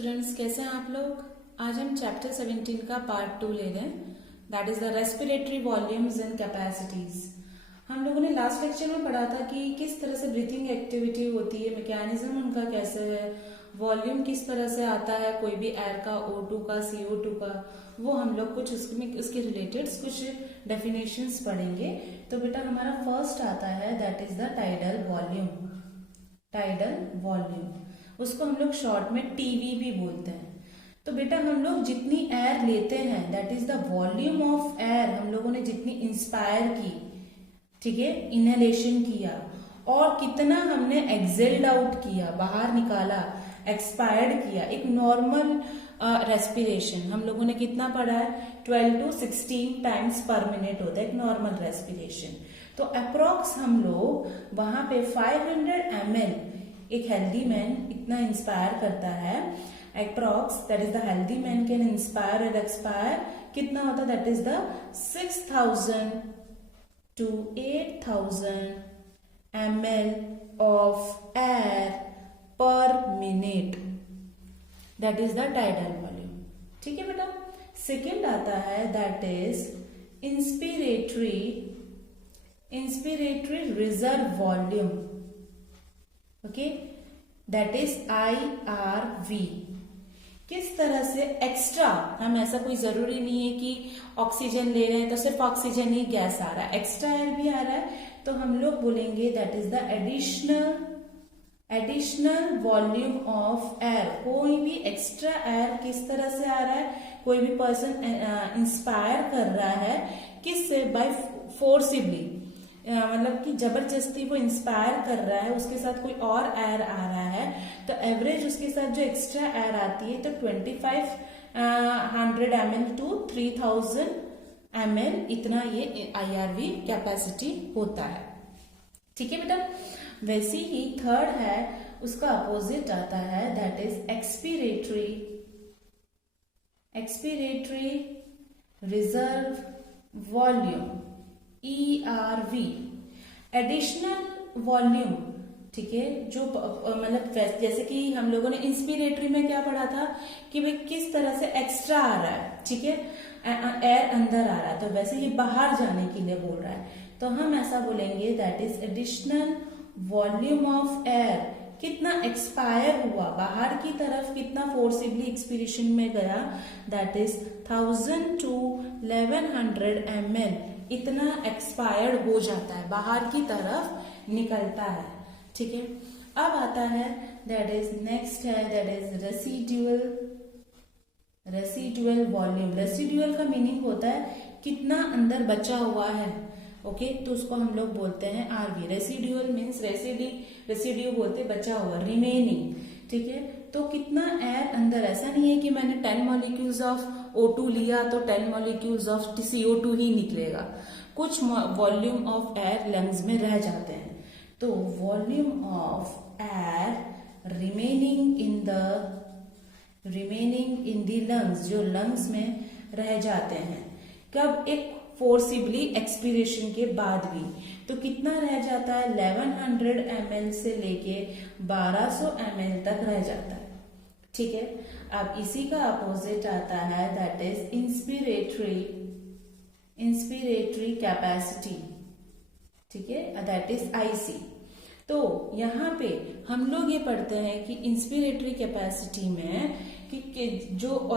Students, कैसे हैं आप लोग। आज हम चैप्टर 17 का पार्ट 2 ले रहे हैं, that is the respiratory volumes and capacities. हम लोगों ने लास्ट लेक्चर में पढ़ा था कि किस तरह से ब्रीथिंग एक्टिविटी होती है, मैकेनिज्म उनका कैसे है, वॉल्यूम किस तरह से आता है कोई भी एयर का, O2 का, CO2 का, वो हम लोग कुछ उसके रिलेटेड कुछ डेफिनेशंस पढ़ेंगे। तो बेटा हमारा फर्स्ट आता है that is the tidal volume. Tidal volume, उसको हम लोग शॉर्ट में टीवी भी बोलते हैं। तो बेटा हम लोग जितनी एयर लेते हैं that is the volume of air, हम लोगों ने जितनी इंस्पायर की, ठीक है, इनहेलेशन किया, और कितना हमने एक्सेल्ड आउट किया, बाहर निकाला, एक्सपायर्ड किया। एक नॉर्मल रेस्पिरेशन हम लोगों ने कितना पढ़ा है, 12 to 16 टाइम्स पर मिनट होता है एक नॉर्मल रेस्पिरेशन। तो अप्रोक्स हम लोग वहां पे 500 ml, एक हेल्दी मैन इतना इंस्पायर करता है approx, that is the healthy man can inspire and expire कितना होता है, that is the 6000 to 8000 ml of air पर minute, that is the tidal volume. ठीक है बेटा। सेकेंड आता है that is inspiratory reserve volume, okay, that is IRV। किस तरह से एक्स्ट्रा, हम ऐसा कोई जरूरी नहीं है कि ऑक्सीजन ले रहे हैं तो सिर्फ ऑक्सीजन ही गैस आ रहा है, एक्स्ट्रा एयर भी आ रहा है, तो हम लोग बोलेंगे that is the additional volume of air. कोई भी एक्स्ट्रा एयर किस तरह से आ रहा है, कोई भी पर्सन इंस्पायर कर रहा है, किससे, बाय फोर्सिबली, मतलब कि जबरदस्ती वो इंस्पायर कर रहा है, उसके साथ कोई और एयर आ रहा है, तो एवरेज उसके साथ जो एक्स्ट्रा एयर आती है तो 2500 ml to 3000 ml, इतना ये IRV कैपेसिटी होता है। ठीक है बेटा। वैसे ही थर्ड है, उसका अपोजिट आता है that is expiratory reserve volume, ERV, additional volume. ठीक है, जो मतलब जैसे कि हम लोगों ने इंस्पिरेटरी में क्या पढ़ा था कि भाई किस तरह से एक्स्ट्रा आ रहा है, ठीक है, एयर अंदर आ रहा है, तो वैसे ये बाहर जाने के लिए बोल रहा है, तो हम ऐसा बोलेंगे that is additional volume of air, कितना एक्सपायर हुआ बाहर की तरफ, कितना फोर्सिबली एक्सपीरेशन में गया, दैट इज 1000 to 1100 ml, इतना एक्सपायर्ड हो जाता है, बाहर की तरफ निकलता है। ठीक है। अब आता है दैट इज नेक्स्ट है that is residual volume. Residual का मीनिंग होता है कितना अंदर बचा हुआ है, ओके, तो उसको हम लोग बोलते हैं RV। रेसिडुअल मीन्स रेसिड्यू बोलते बचा हुआ, रिमेनिंग। ठीक है, तो कितना एयर अंदर, ऐसा नहीं है कि मैंने 10 मॉलिक्यूल्स ऑफ O2 लिया तो 10 मॉलिक्यूल्स ऑफ CO2 ही निकलेगा, कुछ वॉल्यूम ऑफ एयर लंग्स में रह जाते हैं, तो volume of air remaining in the lungs, जो लंग्स में रह जाते हैं, कब, एक फोर्सिबली एक्सपीरेशन के बाद भी, तो कितना रह जाता है, 1100 ml से लेके 1200 ml तक रह जाता है। ठीक है। अब इसी का अपोजिट आता है दैट इज इंस्पिरेटरी कैपेसिटी, ठीक है, दैट इज IC। तो यहाँ पे हम लोग ये पढ़ते हैं कि इंस्पिरेटरी कैपेसिटी में कि जो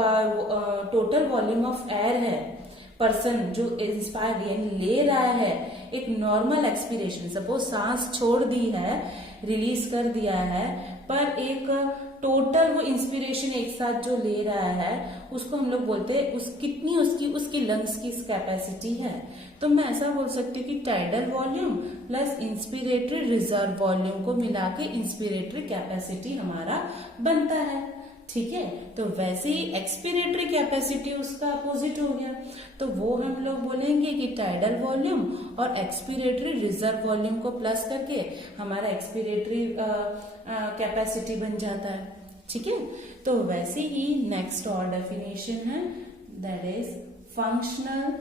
टोटल वॉल्यूम ऑफ एयर है, पर्सन जो इंस्पायर यानी ले रहा है, एक नॉर्मल एक्सपीरेशन, सपोज सांस छोड़ दी है, रिलीज कर दिया है, पर एक टोटल वो इंस्पिरेशन एक साथ जो ले रहा है उसको हम लोग बोलते हैं कितनी उसकी लंग्स की कैपेसिटी है। तो मैं ऐसा बोल सकती हूँ कि tidal volume plus inspiratory reserve volume को मिला के इंस्पिरेटरी कैपेसिटी हमारा बनता है। ठीक है, तो वैसे ही एक्सपीरेटरी कैपेसिटी उसका अपोजिट हो गया, तो वो हम लोग बोलेंगे कि टाइडल वॉल्यूम और एक्सपीरेटरी रिजर्व वॉल्यूम को प्लस करके हमारा एक्सपीरेटरी कैपेसिटी बन जाता है। ठीक है, तो वैसे ही नेक्स्ट और डेफिनेशन है that is functional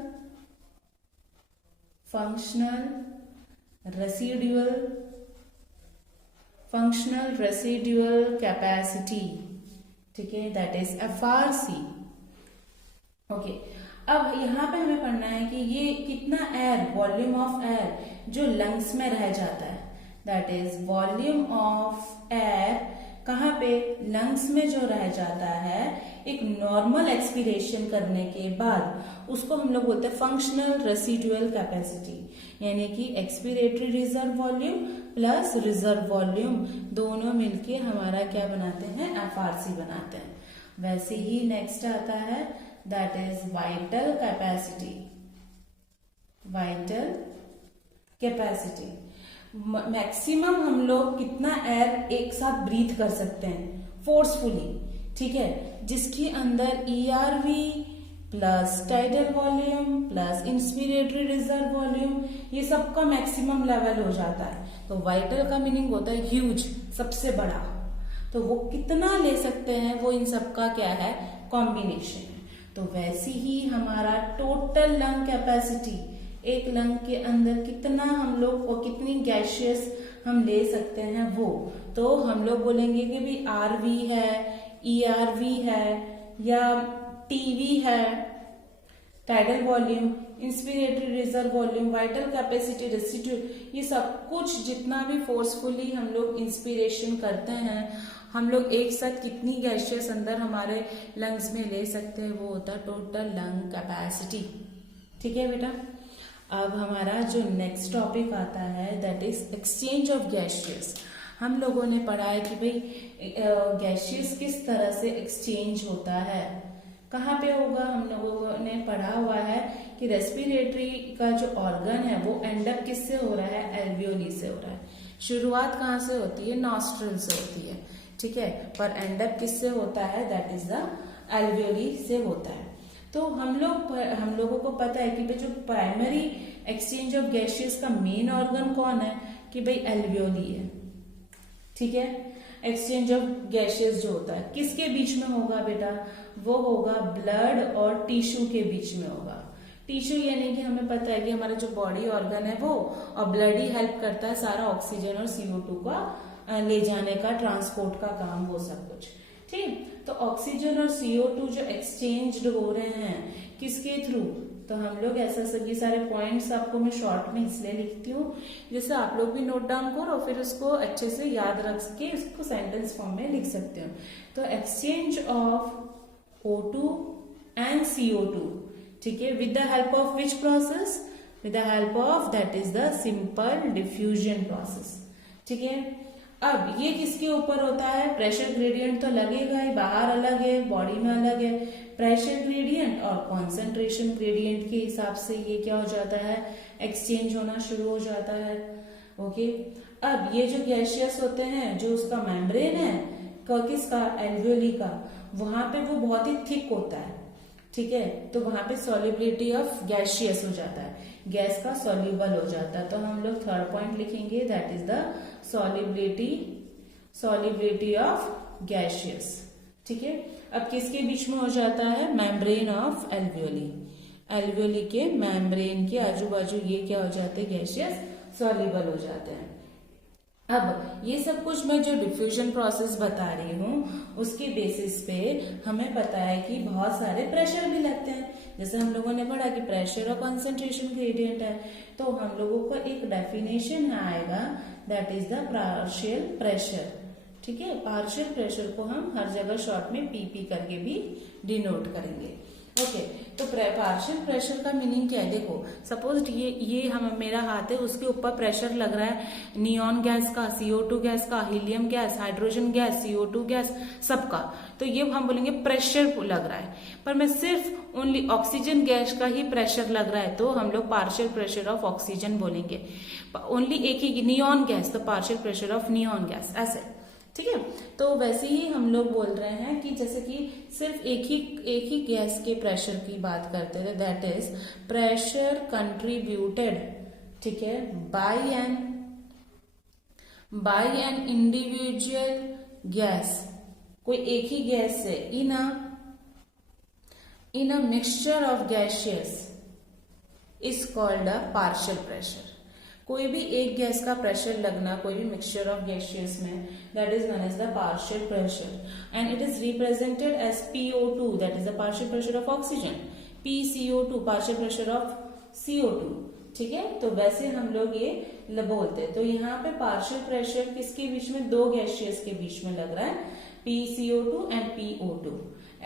residual capacity. ठीक है, दैट इज FRC। ओके, अब यहाँ पे हमें पढ़ना है कि ये कितना एयर, वॉल्यूम ऑफ एयर जो लंग्स में रह जाता है, that is volume of air कहाँ पे, लंग्स में जो रह जाता है एक नॉर्मल एक्सपीरेशन करने के बाद, उसको हम लोग बोलते हैं फंक्शनल रेसिडुअल कैपेसिटी, यानी कि expiratory reserve volume plus reserve volume दोनों मिलके हमारा क्या बनाते हैं, FRC बनाते हैं। वैसे ही नेक्स्ट आता है that is vital capacity. Vital capacity, maximum हम लोग कितना एयर एक साथ ब्रीथ कर सकते हैं फोर्सफुली, ठीक है, जिसके अंदर ERV plus tidal volume plus inspiratory reserve volume, ये सबका मैक्सिमम लेवल हो जाता है। तो वाइटल का मीनिंग होता है ह्यूज, सबसे बड़ा, तो वो कितना ले सकते हैं, वो इन सबका क्या है, कॉम्बिनेशन है। तो वैसे ही हमारा टोटल लंग कैपेसिटी, एक लंग के अंदर कितना हम लोग और कितनी गैशियस हम ले सकते हैं, वो तो हम लोग बोलेंगे कि भी RV है, ERV है या TV है, tidal volume, inspiratory reserve volume, vital capacity, residue, ये सब कुछ जितना भी फोर्सफुली हम लोग इंस्पिरेशन करते हैं, हम लोग एक साथ कितनी गैशियस अंदर हमारे लंग्स में ले सकते हैं, वो होता है टोटल लंग कैपेसिटी। ठीक है बेटा, अब हमारा जो नेक्स्ट टॉपिक आता है that is exchange of gaseous. हम लोगों ने पढ़ा है कि भाई गैशियस किस तरह से एक्सचेंज होता है, कहाँ पे होगा, हम लोगों ने पढ़ा हुआ है कि रेस्पिरेटरी का जो ऑर्गन है वो एंडअप किससे हो रहा है, एल्वियोली से हो रहा है। शुरुआत कहाँ से होती है, नॉस्ट्रल से होती है, ठीक है, पर एंडअप किससे होता है, दैट इज द एल्वियोली से होता है। तो हम लोगों को पता है कि भाई जो प्राइमरी एक्सचेंज ऑफ गैशियस का मेन ऑर्गन कौन है, कि भाई एल्वियोली है, ठीक है। एक्सचेंज ऑफ गैशियस जो होता है किसके बीच में होगा बेटा, वो होगा ब्लड और टिश्यू के बीच में होगा। टिश्यू यानी कि हमें पता है कि हमारा जो बॉडी ऑर्गन है वो, और ब्लड ही हेल्प करता है सारा ऑक्सीजन और CO2 का ले जाने का, ट्रांसपोर्ट का काम, वो सब कुछ, ठीक। तो ऑक्सीजन और CO2 जो एक्सचेंज हो रहे हैं किसके थ्रू, तो हम लोग ऐसा सभी सारे पॉइंट्स आपको मैं शॉर्ट में इसलिए लिखती हूँ जैसे आप लोग भी नोट डाउन करो और फिर उसको अच्छे से याद रख के इसको सेंटेंस फॉर्म में लिख सकते हो। तो exchange of O2 and CO2, ठीक है, with the help of which process, with the help of that is the simple diffusion process, ठीक है। अब ये किसके ऊपर होता है, प्रेशर ग्रेडियंट तो लगेगा ही, बाहर अलग है बॉडी में अलग है, प्रेशर ग्रेडियंट और कॉन्सेंट्रेशन ग्रेडियंट के हिसाब से ये क्या हो जाता है, एक्सचेंज होना शुरू हो जाता है। ओके, अब ये जो गैशियस होते हैं, जो उसका मेम्ब्रेन है किसका, एल्वियोली का, वहां पे वो बहुत ही थिक होता है, ठीक है, तो वहां पे सॉल्युबिलिटी ऑफ गैशियस हो जाता है, गैस का सॉल्युबल हो जाता है। तो हम लोग थर्ड पॉइंट लिखेंगे that is the solubility of gaseous, ठीक है। अब किसके बीच में हो जाता है, मेम्ब्रेन ऑफ एल्वियोली, एल्वियोली के मेम्ब्रेन के आजू बाजू ये क्या हो जाते हैं, गैशियस सॉल्युबल हो जाते हैं। अब ये सब कुछ मैं जो डिफ्यूजन प्रोसेस बता रही हूँ उसके बेसिस पे हमें पता है कि बहुत सारे प्रेशर भी लगते हैं, जैसे हम लोगों ने पढ़ा कि प्रेशर और कंसंट्रेशन ग्रेडियंट है, तो हम लोगों को एक डेफिनेशन आएगा that is the partial pressure, ठीक है। पार्शियल प्रेशर को हम हर जगह शॉर्ट में PP करके भी डिनोट करेंगे। ओके, तो पार्शियल प्रेशर का मीनिंग क्या है, देखो सपोज ये हम मेरा हाथ है, उसके ऊपर प्रेशर लग रहा है नियॉन गैस का, CO2 गैस का, helium gas, hydrogen gas, CO2 gas, सबका, तो ये हम बोलेंगे प्रेशर लग रहा है। पर मैं सिर्फ ओनली ऑक्सीजन गैस का ही प्रेशर लग रहा है तो हम लोग पार्शियल प्रेशर ऑफ ऑक्सीजन बोलेंगे। ओनली एक ही नियॉन गैस, तो partial pressure of neon gas, ऐसे, ठीक है। तो वैसे ही हम लोग बोल रहे हैं कि जैसे कि सिर्फ एक ही गैस के प्रेशर की बात करते थे, दैट इज प्रेशर कंट्रीब्यूटेड, ठीक है, बाय एन इंडिविजुअल गैस, कोई एक ही गैस से in a mixture of gaseous is called a partial pressure. कोई भी एक गैस का प्रेशर लगना कोई भी मिक्सचर ऑफ गैसेस में, that is known as the partial pressure and it is represented as PO2, that is the partial pressure of oxygen, PCO2 partial pressure of CO2। ठीक है, तो वैसे हम लोग ये बोलते हैं। तो यहाँ पे पार्शियल प्रेशर किसके बीच में, दो गैसेस के बीच में लग रहा है, PCO2 and PO2।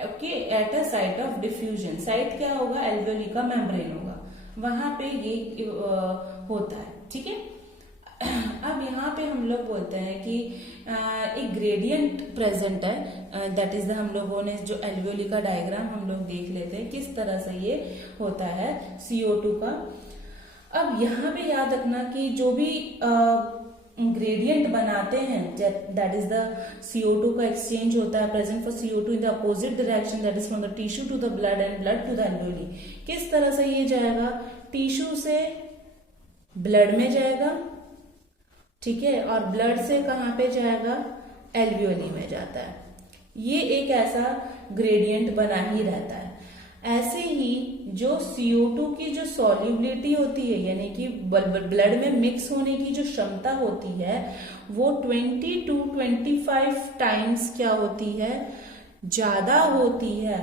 Okay, at a site of diffusion, site क्या होगा, एल्वेओली का मेम्ब्रेन होगा, वहां पे ये होता है। ठीक है, अब यहाँ पे हम लोग बोलते हैं कि एक ग्रेडियंट प्रेजेंट है, दैट इज हम लोगों ने जो एल्वेओली का डायग्राम हम लोग देख लेते हैं किस तरह से ये होता है CO2 का। अब यहाँ पे याद रखना कि जो भी ग्रेडियंट बनाते हैं, दैट इज द CO2 का एक्सचेंज होता है present for CO2 in the opposite direction, that is from the tissue to the blood and blood to the alveoli. किस तरह से ये जाएगा, टिश्यू से ब्लड में जाएगा, ठीक है, और ब्लड से कहाँ पे जाएगा, एल्वेओली में जाता है। ये एक ऐसा ग्रेडियंट बना ही रहता है। ऐसे ही जो CO2 की जो सॉल्युबिलिटी होती है, यानी कि ब्लड में मिक्स होने की जो क्षमता होती है, वो 20 to 25 टाइम्स क्या होती है, ज्यादा होती है।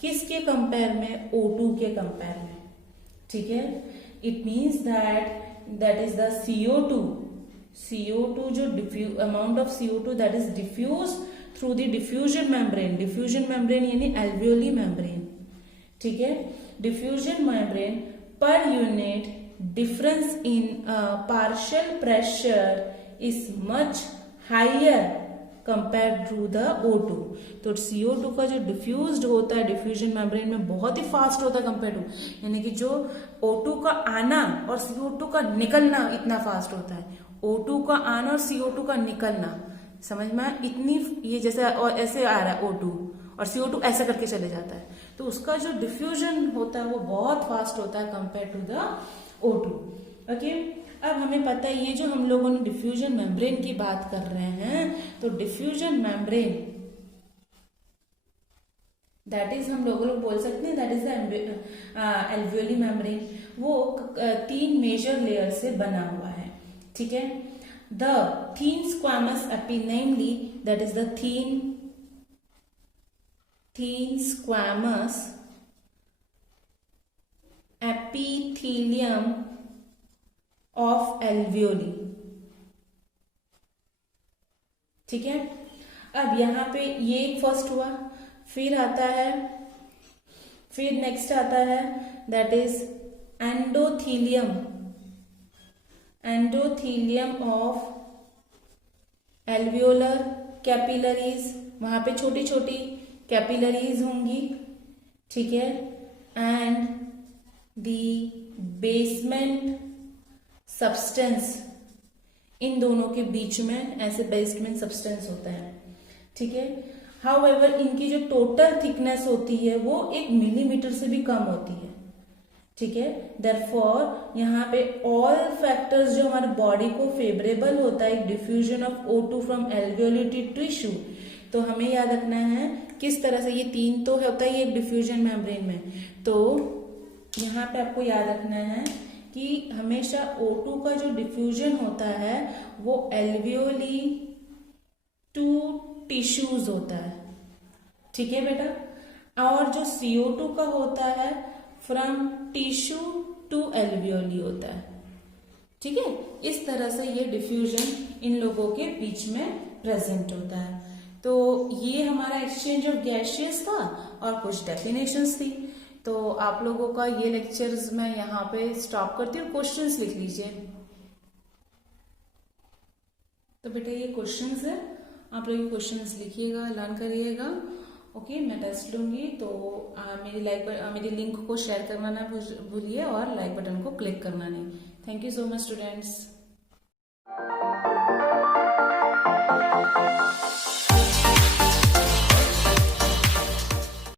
किसके कंपेयर में, O2 के कंपेयर में। ठीक है, it means that is the CO2 जो amount of CO2 that is diffuse through the diffusion membrane यानी एल्वेओली मेम्ब्रेन। ठीक है, diffusion membrane per unit difference in partial pressure is much higher compare to the O2। तो CO2 का जो diffused होता है diffusion membrane में बहुत ही फास्ट होता है कंपेयर टू, यानी कि जो O2 का आना और CO2 का निकलना इतना फास्ट होता है। O2 का आना और CO2 का निकलना, समझ में, इतनी ये जैसे और ऐसे आ रहा है O2 और CO2 ऐसा करके चले जाता है, तो उसका जो डिफ्यूजन होता है वो बहुत फास्ट होता है compare to the O2। Okay, अब हमें पता है ये जो हम लोगों ने डिफ्यूजन मेम्ब्रेन की बात कर रहे हैं, तो डिफ्यूजन मेम्ब्रेन दैट इज हम लोग बोल सकते हैं that is the alveoli membrane. वो 3 मेजर लेयर से बना हुआ है। ठीक है, the thin squamous AP, namely that is the thin squamous epithelium of alveoli। ठीक है, अब यहां पे ये एक फर्स्ट हुआ, फिर आता है, फिर नेक्स्ट आता है that is endothelium of alveolar capillaries, वहां पे छोटी छोटी कैपिलरीज होंगी। ठीक है, एंड दी बेसमेंट सब्सटेंस, इन दोनों के बीच में ऐसे बेसमेंट सब्सटेंस होता है। ठीक है, हाउएवर इनकी जो टोटल थिकनेस होती है वो 1 मिलीमीटर से भी कम होती है। ठीक है, देयरफॉर यहाँ पे ऑल फैक्टर्स जो हमारे बॉडी को फेवरेबल होता है diffusion of O2 from alveoli to tissue, तो हमें याद रखना है किस तरह से, ये 3 तो होता है ये डिफ्यूजन मेम्ब्रेन में, तो यहाँ पे आपको याद रखना है कि हमेशा O2 का जो डिफ्यूजन होता है वो एल्वेओली टू टिश्यूज होता है। ठीक है बेटा, और जो CO2 का होता है फ्रॉम टिश्यू टू एल्वेओली होता है। ठीक है, इस तरह से ये डिफ्यूजन इन लोगों के बीच में प्रेजेंट होता है। तो ये हमारा एक्सचेंज ऑफ गैसेस था और कुछ डेफिनेशंस थी। तो आप लोगों का ये लेक्चर्स मैं यहाँ पे स्टॉप करती हूँ, क्वेश्चंस लिख लीजिए। तो बेटा ये क्वेश्चंस है, आप लोग क्वेश्चंस लिखिएगा, लर्न करिएगा। ओके, मैं टेस्ट लूंगी, तो मेरी लिंक को शेयर करना ना भूलिए और लाइक बटन को क्लिक करना नहीं। Thank you so much students.